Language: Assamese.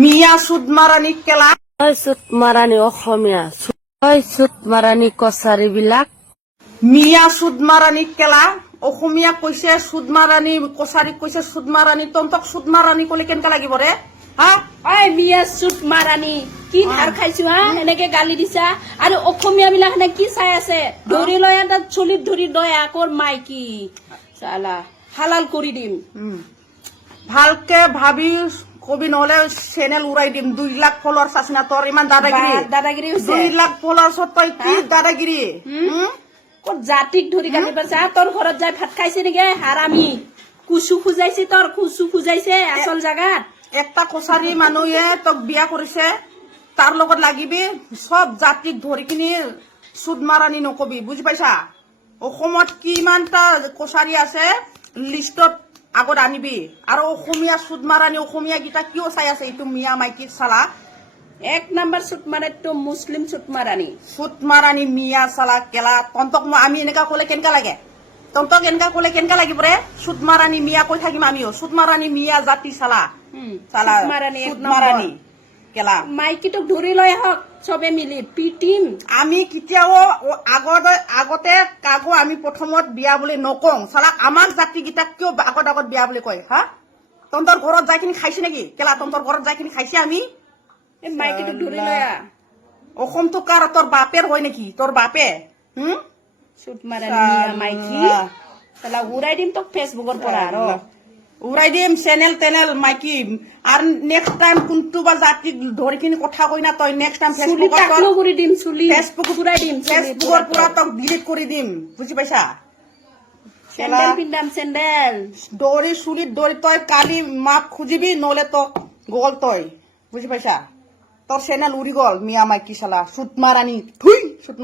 মিয়া সুদ মাৰানি কেলা সুত মাৰানি অসমীয়া সুত মাৰানি কছাৰী বিলাক মিয়া সুদ মাৰানি কেলা অসমীয়া কৈছে সুদ মাৰানি কছাৰী কৈছে সুদ মাৰানি তন্তক সুদ মাৰানি কলে কেনেকা লাগিব ৰে হা ঐ মিয়া চুট মাৰানি কি ধাৰ খাইছো হা এনেকে গালি দিছা আৰু অসমীয়া বিলাক কি চাই আছে ধৰি লৈ এটা চুলিত ধৰি দয়া আকৰ মাইকি চালা হালাল কৰি দিম ভালকে ভাবি কবি নহলে চেনেল উৰাই দিম 2 লাখ ফলোৱাৰ্ছ আছে না তোৰ ইমান দাদাগিৰি হৈছে 2 লাখ ফলোৱাৰ্ছত তই কি দাদাগিৰি ক'ত জাতিক ধৰি গালি পাইছা তোৰ ঘৰত যাই ভাত খাইছে নেকি হাৰামি কুচু খুজাইছে তোৰ কুচু খুজাইছে আচল জাগাত একটা কছাৰী মানুহে তোক বিয়া কৰিছে তাৰ লগত লাগিবি সব জাতিক ধৰি কিনি সুদ মাৰানি নকবি বুজি পাইছা অসমত কিমানটা কছাৰী আছে লিষ্টত আগত আনিবি আৰু অসমীয়া সুদ মাৰানি অসমীয়া গীতা কিয় চাই আছে এইটো মিয়া মাইকী চালা এক নাম্বাৰ চুট মাৰে তো মুছলিম চুট মাৰানি সুদ মাৰানি মিয়া চালা কেলা তন্তক আমি এনেকা কলে কেনেকা লাগে তন্তক এনেকা কলে কেনেকা লাগিব ৰে সুদ মাৰানি মিয়া কৈ থাকিম আমিও সুদ মাৰানি মিয়া জাতি চালা চালা সুদ মাৰানি কেলা মাইকীটোক ধৰি লৈ আহক চবে মিলি পিটিম আমি কেতিয়াও আগতে কাকো আমি প্ৰথমত বিয়া বুলি নকওঁ চালা আমাৰ জাতি গীতাক কিয় আগত বিয়া বুলি কয় হা তন্তৰ ঘৰত যাই কিনি খাইছে নেকি কেলা তন্তৰ ঘৰত যাই কিনি খাইছে আমি মাইকীটোক ধৰি লৈ আহ অসমটো কাৰ তোৰ বাপেৰ হয় নেকি তোৰ বাপে চুট মাৰানি মিয়া মাইকী চালা উৰাই দিম তোক ফেচবুকৰ পৰা আৰু উৰাই দিম চেনেল তেনেল মাইকি আৰু নেক্সট টাইম কোনটো বা জাতিক ধৰি কিনি কথা কৈ না তই নেক্সট টাইম ফেচবুকত কৰি দিম চুলি ফেচবুকত উৰাই দিম ফেচবুকৰ পৰা তক ডিলিট কৰি দিম বুজি পাইছা চেণ্ডেল পিন্ধাম চেণ্ডেল দৌৰি চুলিত দৌৰি তই কালি মাক খুজিবি নহলে তক গল তই বুজি পাইছা তোৰ চেনেল উৰি গল মিয়া মাইকি চালা সুত মাৰানি থুই সুত